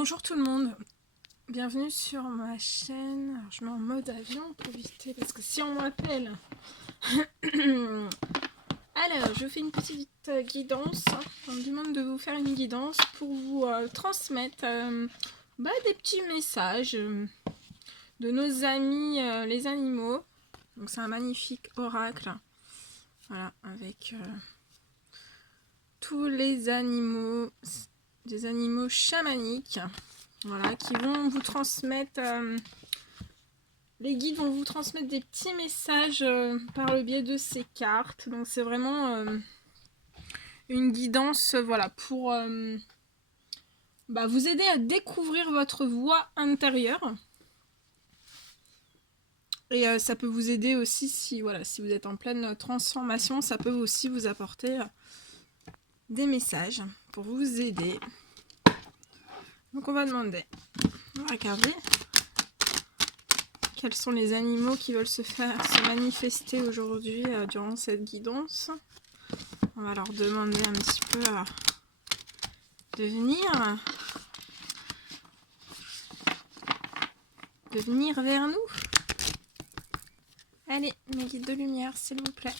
Bonjour tout le monde, bienvenue sur ma chaîne. Alors, je mets en mode avion pour éviter, parce que si on m'appelle... Alors, je fais une petite guidance. On me demande de vous faire une guidance pour vous transmettre des petits messages de nos amis les animaux. Donc c'est un magnifique oracle. Voilà, avec tous les animaux, des animaux chamaniques. Voilà, qui vont vous transmettre, les guides vont vous transmettre des petits messages par le biais de ces cartes. Donc c'est vraiment une guidance, voilà, pour vous aider à découvrir votre voix intérieure. Et ça peut vous aider aussi si, voilà, si vous êtes en pleine transformation, ça peut aussi vous apporter des messages pour vous aider. Donc on va demander, on va regarder quels sont les animaux qui veulent se manifester aujourd'hui durant cette guidance. On va leur demander un petit peu de venir vers nous. Allez, mes guides de lumière, s'il vous plaît.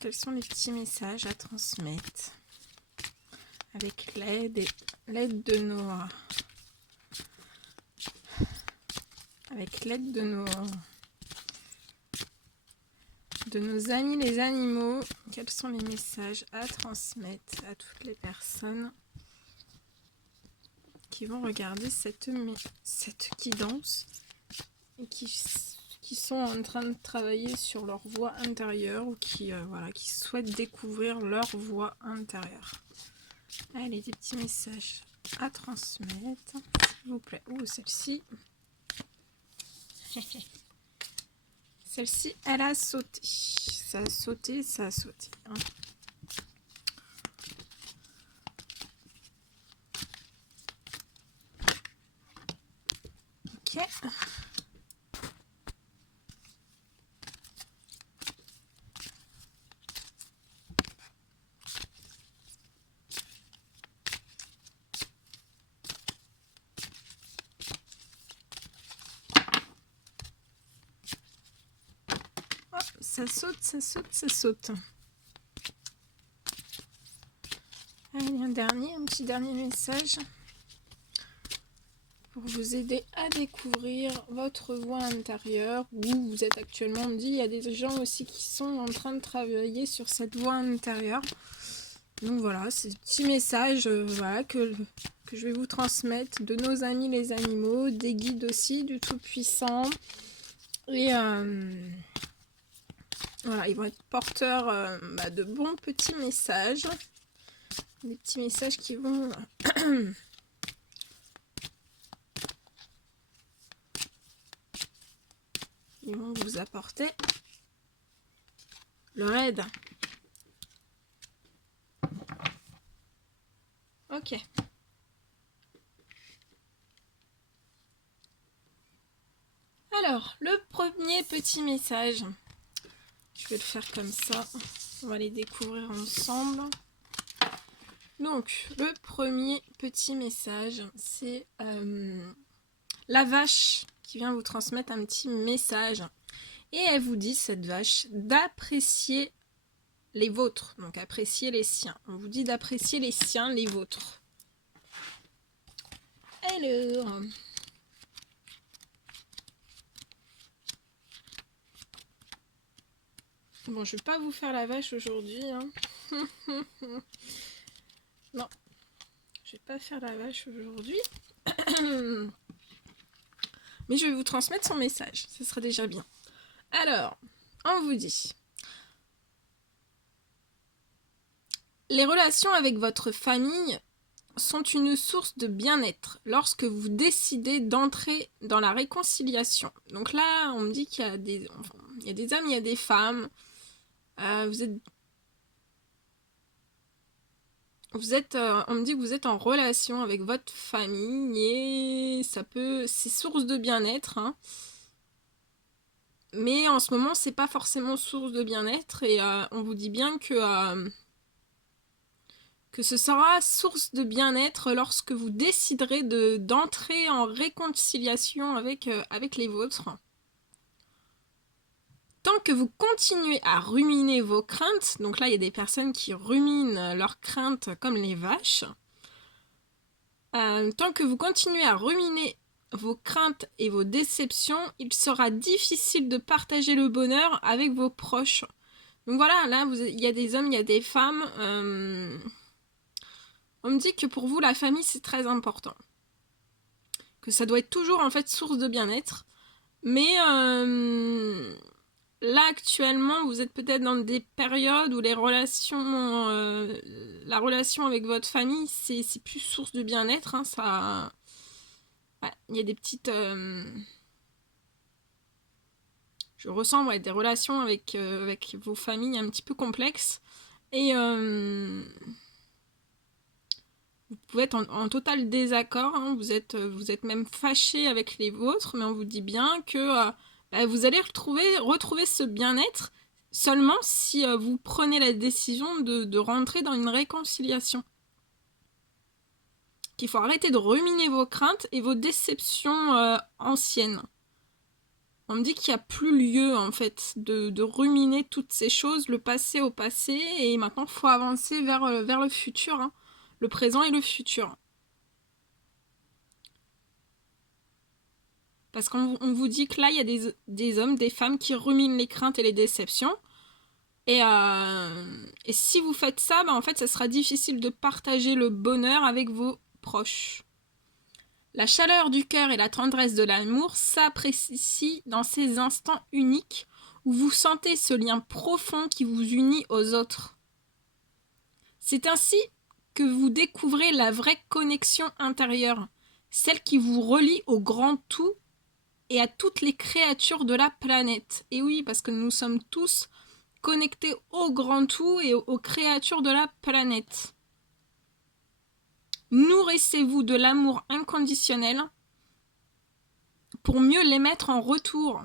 Quels sont les petits messages à transmettre avec l'aide de nos... Avec l'aide de nos amis les animaux, quels sont les messages à transmettre à toutes les personnes qui vont regarder cette guidance et qui sont en train de travailler sur leur voix intérieure ou qui souhaitent découvrir leur voix intérieure. Allez, des petits messages à transmettre, s'il vous plaît. Ouh, celle-ci. Celle-ci, elle a sauté. Ça a sauté, ça a sauté. Hein. Ok. Ça saute, ça saute, ça saute. Allez, un petit dernier message pour vous aider à découvrir votre voix intérieure, où vous êtes actuellement. On me dit, il y a des gens aussi qui sont en train de travailler sur cette voix intérieure. Donc voilà, c'est un petit message que je vais vous transmettre de nos amis les animaux, des guides aussi, du Tout-Puissant. Et voilà, ils vont être porteurs de bons petits messages. Des petits messages qui vont... ils vont vous apporter leur aide. Ok. Alors, le premier petit message... Je vais le faire comme ça. On va les découvrir ensemble. Donc, le premier petit message, c'est la vache qui vient vous transmettre un petit message. Et elle vous dit, cette vache, d'apprécier les vôtres. Donc, apprécier les siens. On vous dit d'apprécier les siens, les vôtres. Alors... Bon, je vais pas vous faire la vache aujourd'hui. Hein. Non, je vais pas faire la vache aujourd'hui. Mais je vais vous transmettre son message. Ce sera déjà bien. Alors, on vous dit... Les relations avec votre famille sont une source de bien-être lorsque vous décidez d'entrer dans la réconciliation. Donc là, on me dit qu'il y a des hommes, il y a des femmes. On me dit que vous êtes en relation avec votre famille et c'est source de bien-être. Hein. Mais en ce moment, c'est pas forcément source de bien-être et on vous dit bien que que ce sera source de bien-être lorsque vous déciderez d'entrer en réconciliation avec les vôtres. Tant que vous continuez à ruminer vos craintes, donc là il y a des personnes qui ruminent leurs craintes comme les vaches, tant que vous continuez à ruminer vos craintes et vos déceptions, il sera difficile de partager le bonheur avec vos proches. Donc voilà, là il y a des hommes, il y a des femmes. On me dit que pour vous la famille c'est très important, que ça doit être toujours en fait source de bien-être, mais là actuellement vous êtes peut-être dans des périodes où les relations, la relation avec votre famille c'est plus source de bien-être, hein, ça, ouais, il y a des petites, je ressens des relations avec vos familles un petit peu complexes et vous pouvez être en total désaccord, hein, vous êtes même fâché avec les vôtres, mais on vous dit bien que vous allez retrouver ce bien-être seulement si vous prenez la décision de rentrer dans une réconciliation. Qu'il faut arrêter de ruminer vos craintes et vos déceptions anciennes. On me dit qu'il n'y a plus lieu en fait de ruminer toutes ces choses, le passé au passé, et maintenant il faut avancer vers le futur, hein, le présent et le futur. Parce qu'on vous dit que là, il y a des hommes, des femmes qui ruminent les craintes et les déceptions. Et si vous faites ça, en fait, ça sera difficile de partager le bonheur avec vos proches. La chaleur du cœur et la tendresse de l'amour s'apprécient dans ces instants uniques où vous sentez ce lien profond qui vous unit aux autres. C'est ainsi que vous découvrez la vraie connexion intérieure, celle qui vous relie au grand tout et à toutes les créatures de la planète. Et oui, parce que nous sommes tous connectés au grand tout et aux créatures de la planète. Nourrissez-vous de l'amour inconditionnel pour mieux l'émettre en retour.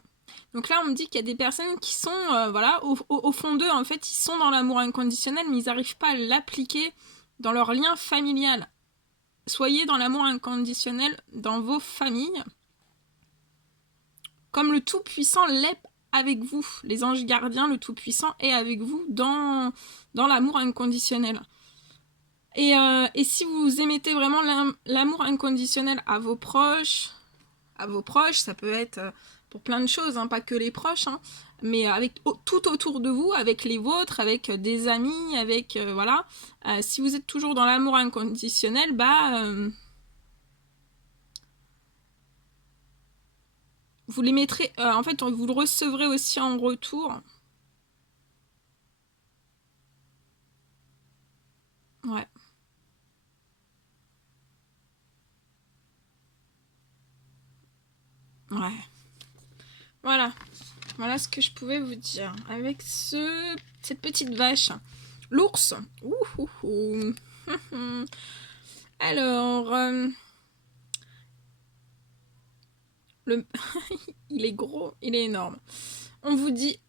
Donc là, on me dit qu'il y a des personnes qui sont, au fond d'eux, en fait, ils sont dans l'amour inconditionnel, mais ils n'arrivent pas à l'appliquer dans leur lien familial. Soyez dans l'amour inconditionnel dans vos familles, comme le Tout-Puissant l'est avec vous. Les anges gardiens, le Tout-Puissant est avec vous dans l'amour inconditionnel. Et si vous émettez vraiment l'amour inconditionnel à vos proches, ça peut être pour plein de choses, hein, pas que les proches, hein, mais avec tout autour de vous, avec les vôtres, avec des amis, avec voilà. Si vous êtes toujours dans l'amour inconditionnel, vous les mettrez, en fait, vous le recevrez aussi en retour. Ouais. Ouais. Voilà. Voilà ce que je pouvais vous dire avec cette petite vache. L'ours. Alors, il est gros, il est énorme. On vous dit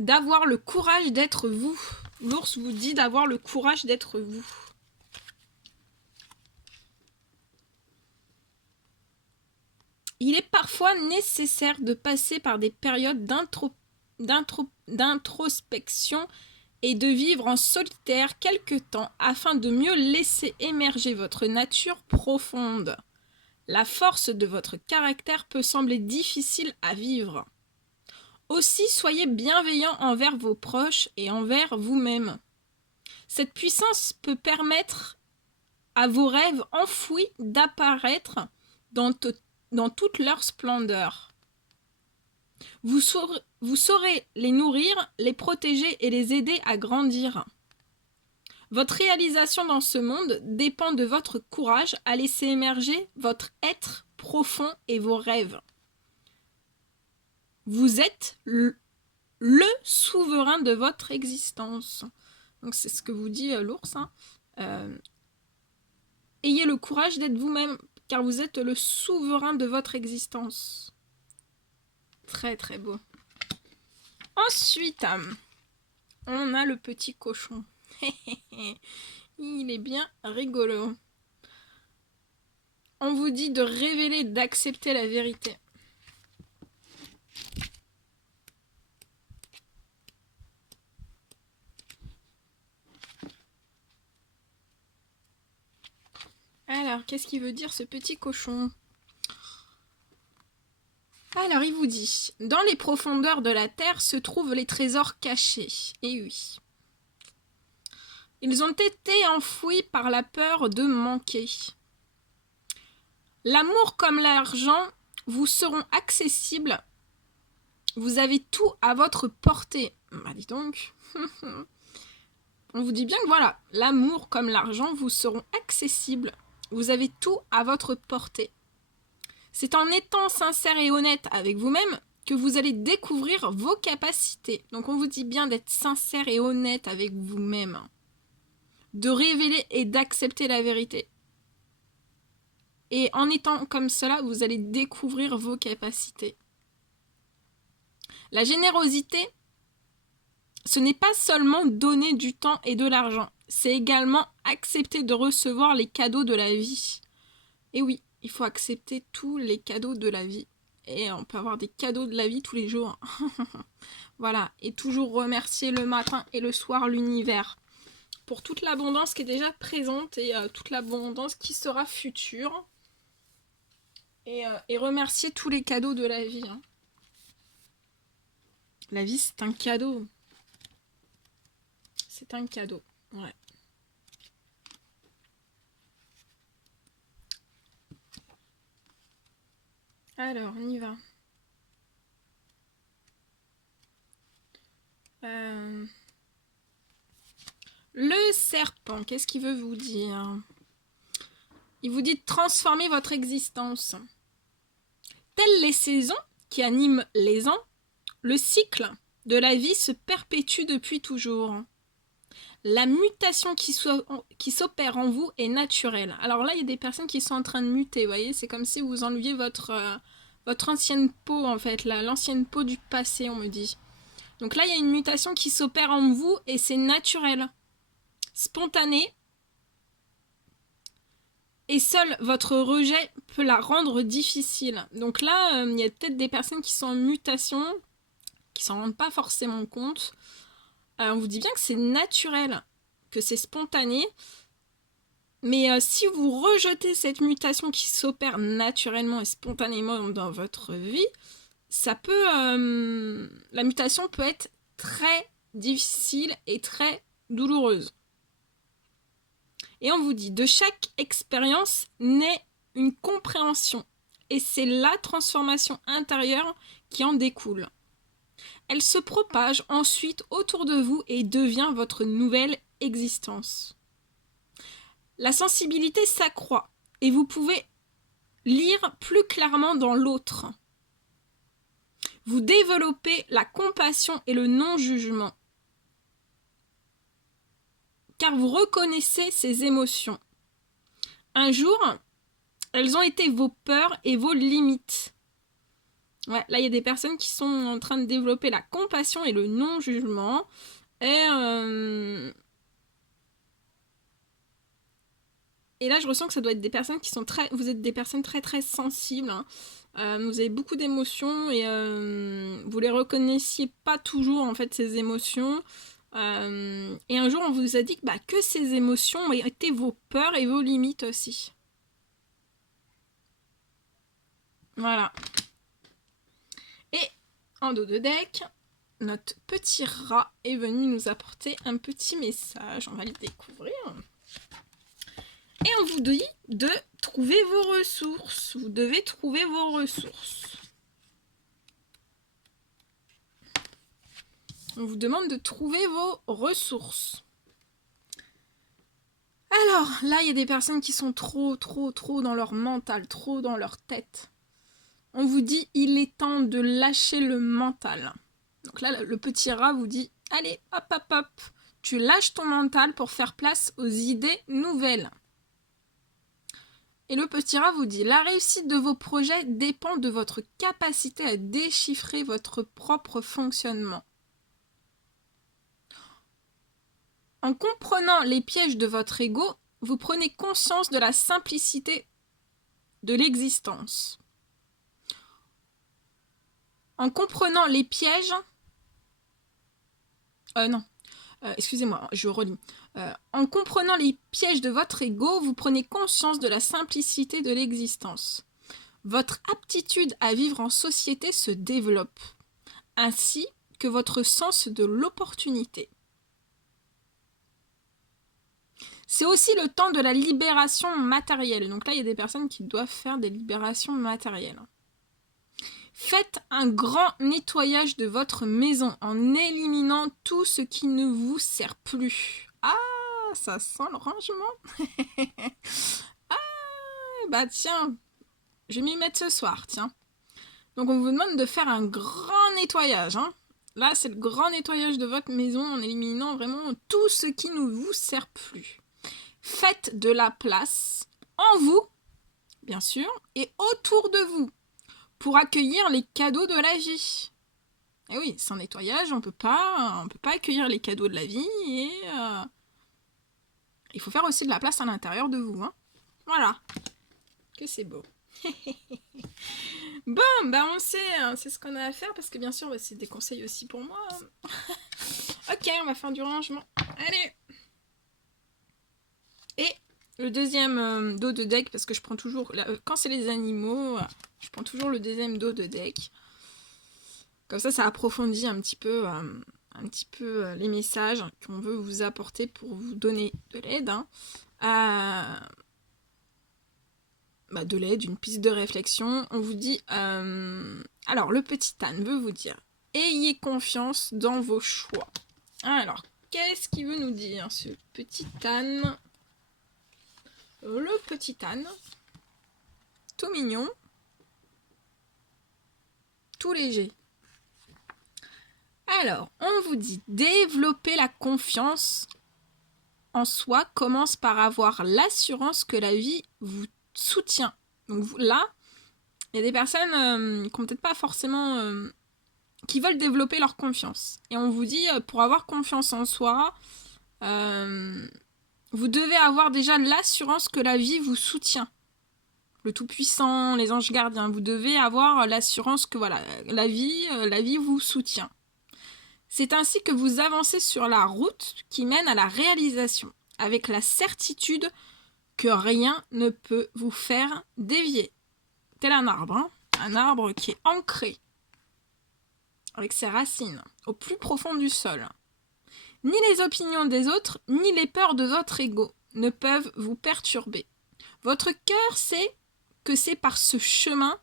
d'avoir le courage d'être vous. L'ours vous dit d'avoir le courage d'être vous. Il est parfois nécessaire de passer par des périodes d'introspection et de vivre en solitaire quelque temps afin de mieux laisser émerger votre nature profonde. La force de votre caractère peut sembler difficile à vivre. Aussi, soyez bienveillant envers vos proches et envers vous-même. Cette puissance peut permettre à vos rêves enfouis d'apparaître dans toute leur splendeur. Vous saurez les nourrir, les protéger et les aider à grandir. Votre réalisation dans ce monde dépend de votre courage à laisser émerger votre être profond et vos rêves. Vous êtes le souverain de votre existence. Donc c'est ce que vous dit l'ours. Hein. Ayez le courage d'être vous-même, car vous êtes le souverain de votre existence. Très très beau. Ensuite, on a le petit cochon. Il est bien rigolo. On vous dit de révéler, d'accepter la vérité. Alors, qu'est-ce qu'il veut dire ce petit cochon? Alors, il vous dit, dans les profondeurs de la terre se trouvent les trésors cachés. Et oui. Ils ont été enfouis par la peur de manquer. L'amour comme l'argent vous seront accessibles. Vous avez tout à votre portée. Bah dis donc. On vous dit bien que voilà, l'amour comme l'argent vous seront accessibles. Vous avez tout à votre portée. C'est en étant sincère et honnête avec vous-même que vous allez découvrir vos capacités. Donc on vous dit bien d'être sincère et honnête avec vous-même. De révéler et d'accepter la vérité. Et en étant comme cela, vous allez découvrir vos capacités. La générosité, ce n'est pas seulement donner du temps et de l'argent, c'est également accepter de recevoir les cadeaux de la vie. Et oui, il faut accepter tous les cadeaux de la vie. Et on peut avoir des cadeaux de la vie tous les jours. Voilà, et toujours remercier le matin et le soir l'univers pour toute l'abondance qui est déjà présente et toute l'abondance qui sera future. Et remercier tous les cadeaux de la vie. Hein. La vie, c'est un cadeau. C'est un cadeau. Ouais. Alors, on y va. Le serpent, qu'est-ce qu'il veut vous dire? Il vous dit de transformer votre existence. Telles les saisons qui animent les ans, le cycle de la vie se perpétue depuis toujours. La mutation qui s'opère en vous est naturelle. Alors là, il y a des personnes qui sont en train de muter, vous voyez, c'est comme si vous enleviez votre ancienne peau, en fait, l'ancienne peau du passé, on me dit. Donc là, il y a une mutation qui s'opère en vous et c'est naturel, spontané. Et seul votre rejet peut la rendre difficile. Donc là, il y a peut-être des personnes qui sont en mutation, qui s'en rendent pas forcément compte. On vous dit bien que c'est naturel, que c'est spontané. Mais si vous rejetez cette mutation qui s'opère naturellement et spontanément dans votre vie, ça peut, la mutation peut être très difficile et très douloureuse. Et on vous dit, de chaque expérience naît une compréhension. Et c'est la transformation intérieure qui en découle. Elle se propage ensuite autour de vous et devient votre nouvelle existence. La sensibilité s'accroît et vous pouvez lire plus clairement dans l'autre. Vous développez la compassion et le non-jugement. Car vous reconnaissez ces émotions. Un jour, elles ont été vos peurs et vos limites. Ouais, là, il y a des personnes qui sont en train de développer la compassion et le non-jugement. Et là, je ressens que ça doit être des personnes qui sont très... Vous êtes des personnes très, très sensibles. Hein. Vous avez beaucoup d'émotions et vous les reconnaissiez pas toujours, en fait, ces émotions. Et un jour, on vous a dit que ces émotions étaient vos peurs et vos limites aussi. Voilà. Et en dos de deck, notre petit rat est venu nous apporter un petit message. On va le découvrir. Et on vous dit de trouver vos ressources. Vous devez trouver vos ressources. On vous demande de trouver vos ressources. Alors, là, il y a des personnes qui sont trop dans leur mental, trop dans leur tête. On vous dit, il est temps de lâcher le mental. Donc là, le petit rat vous dit, allez, hop, hop, hop, tu lâches ton mental pour faire place aux idées nouvelles. Et le petit rat vous dit, la réussite de vos projets dépend de votre capacité à déchiffrer votre propre fonctionnement. En comprenant les pièges de votre ego, vous prenez conscience de la simplicité de l'existence. En comprenant les pièges... excusez-moi, je relis. En comprenant les pièges de votre ego, vous prenez conscience de la simplicité de l'existence. Votre aptitude à vivre en société se développe, ainsi que votre sens de l'opportunité. C'est aussi le temps de la libération matérielle. Donc là, il y a des personnes qui doivent faire des libérations matérielles. Faites un grand nettoyage de votre maison en éliminant tout ce qui ne vous sert plus. Ah, ça sent le rangement. Ah, bah tiens, je vais m'y mettre ce soir, tiens. Donc on vous demande de faire un grand nettoyage. Hein. Là, c'est le grand nettoyage de votre maison en éliminant vraiment tout ce qui ne vous sert plus. Faites de la place en vous, bien sûr, et autour de vous, pour accueillir les cadeaux de la vie. Et oui, sans nettoyage, on peut pas accueillir les cadeaux de la vie et il faut faire aussi de la place à l'intérieur de vous. Hein. Voilà. Que c'est beau. Bon, bah on sait ce qu'on a à faire parce que bien sûr, c'est des conseils aussi pour moi. Ok, on va faire du rangement. Allez. Et le deuxième dos de deck, parce que je prends toujours, quand c'est les animaux, je prends toujours le deuxième dos de deck. Comme ça approfondit un petit peu les messages qu'on veut vous apporter pour vous donner de l'aide. Hein. De l'aide, une piste de réflexion. On vous dit... alors, le petit âne veut vous dire, ayez confiance dans vos choix. Alors, qu'est-ce qu'il veut nous dire, ce petit âne? Le petit âne, tout mignon, tout léger. Alors, on vous dit, développer la confiance en soi commence par avoir l'assurance que la vie vous soutient. Donc là, il y a des personnes qui n'ont peut-être pas forcément... qui veulent développer leur confiance. Et on vous dit, pour avoir confiance en soi, vous devez avoir déjà l'assurance que la vie vous soutient. Le Tout-Puissant, les anges gardiens, vous devez avoir l'assurance que voilà, la vie vous soutient. C'est ainsi que vous avancez sur la route qui mène à la réalisation, avec la certitude que rien ne peut vous faire dévier. Tel un arbre, hein, un arbre qui est ancré avec ses racines au plus profond du sol. Ni les opinions des autres, ni les peurs de votre ego ne peuvent vous perturber. Votre cœur sait que c'est par ce chemin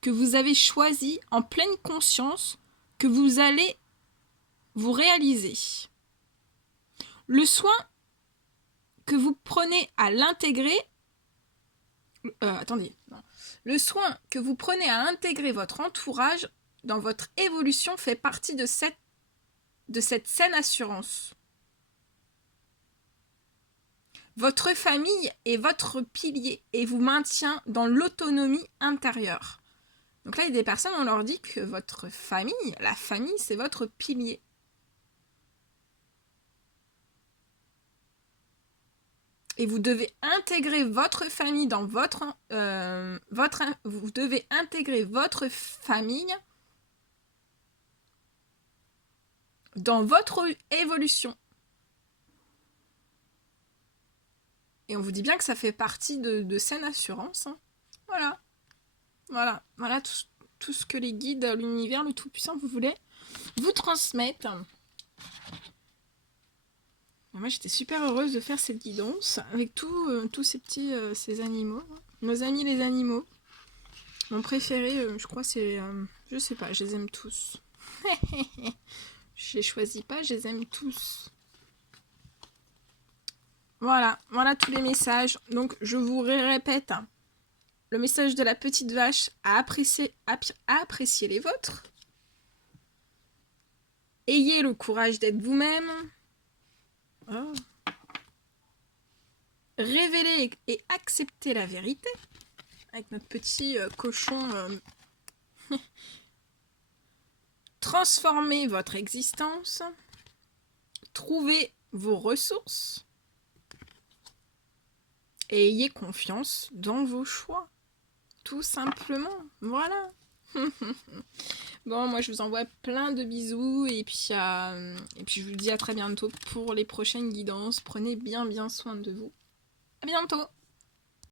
que vous avez choisi en pleine conscience que vous allez vous réaliser. Le soin que vous prenez à l'intégrer... Le soin que vous prenez à intégrer votre entourage dans votre évolution fait partie de cette saine assurance. Votre famille est votre pilier et vous maintient dans l'autonomie intérieure. Donc là, il y a des personnes, on leur dit que votre famille, la famille, c'est votre pilier. Et vous devez intégrer votre famille dans vous devez intégrer votre famille dans votre évolution. Et on vous dit bien que ça fait partie de saine assurance. Hein. Voilà tout ce que les guides, l'univers, le Tout-Puissant vous voulez vous transmettre. Moi, j'étais super heureuse de faire cette guidance avec tous ces petits ces animaux. Nos amis les animaux. Mon préféré, je crois, c'est... je sais pas, je les aime tous. Je les choisis pas, je les aime tous. Voilà tous les messages. Donc, je vous répète. Le message de la petite vache à apprécier les vôtres. Ayez le courage d'être vous-même. Oh. Révélez et acceptez la vérité. Avec notre petit cochon. Transformez votre existence. Trouvez vos ressources. Et ayez confiance dans vos choix. Tout simplement. Voilà. Bon, moi je vous envoie plein de bisous et puis je vous dis à très bientôt pour les prochaines guidances. Prenez bien soin de vous. À bientôt.